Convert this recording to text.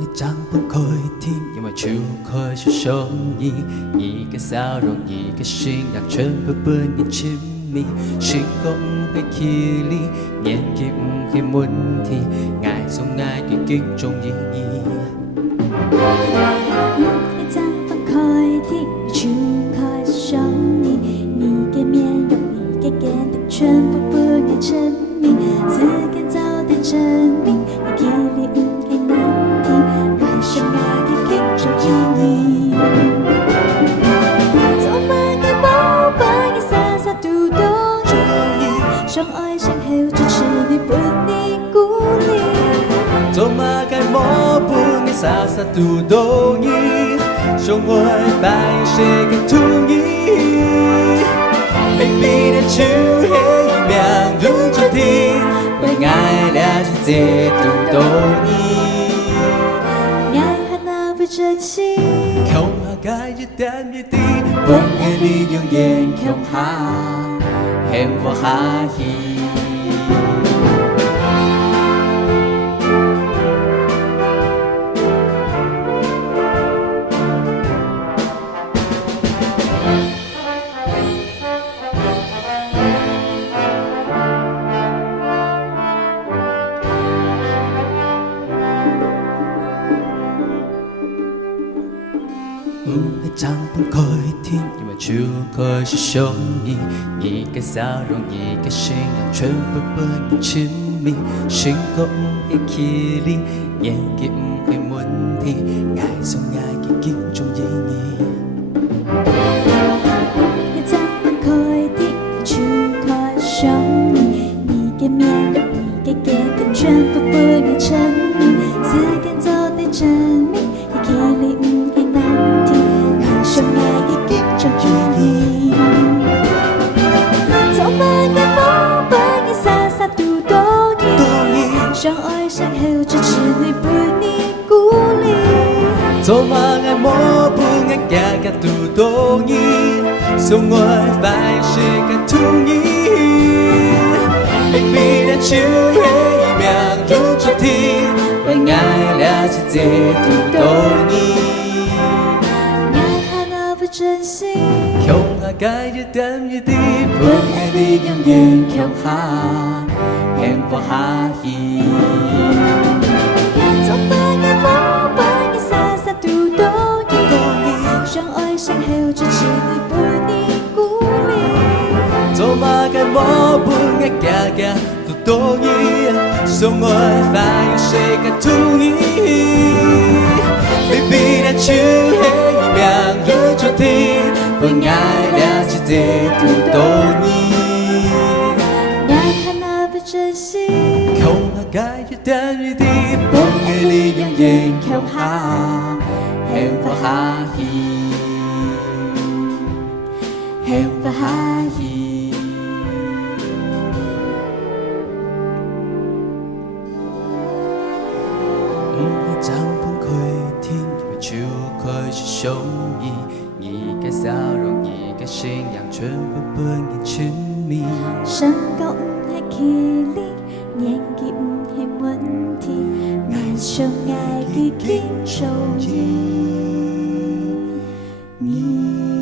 一张不可以听，因为就可以受益。一个笑容，一个信仰，全部伴你亲密。成功唔係距離，年紀唔係問題，愛送愛嘅幾種意義。一張不可以聽，就可以受益。你嘅面容，你嘅堅定，全部不該沉迷。時間早點證明，你距離唔係難題，愛上愛嘅幾種意義。做乜嘅寶貝嘅灑灑都懂意，相愛相後支持你不你鼓勵。做乜嘅魔伴你灑灑都懂意，相愛拜誰嘅同意。Baby 的手係一秒如注定，為愛了世界都懂意。愛和那份真心，空下解一點一滴，本愛你永遠空下，幸福下去。一張本可以聽，因為就可以受益。一個笑容，一個信仰，全部伴你親密。成功唔係距離，年紀唔係問題，愛送愛嘅幾種意義。一張本可以聽，就可以受益。你嘅面容，你嘅堅定，全部不該沉迷。時間早點證明，你距離唔係難題。相愛嘅幾種意義，做乜嘅寶貝嘅灑灑都懂意，相愛相後支持你伴你鼓勵。做乜嘅魔伴嘅家家都懂意，相愛拜誰嘅同意。Baby 的手係一秒如注定，為愛了世界都懂意。真心，空下解一點一滴，本愛你永遠空下，幸福下去。做乜嘅寶貝嘅灑灑都懂意，相愛相後支持你伴你鼓勵。做乜嘅魔伴嘅家家都懂意，相愛拜誰嘅同意。Baby 的手係一秒如注定，為愛了世界都懂意。愛和那份真心，空下解一點一滴，本愛你永遠空下，幸福下去，幸福下去。一張本可以聽，因為就可以受益。一個笑容，一個信仰，全部伴你親密。成功唔係距離，年紀唔係問題，愛相愛嘅幾種意義。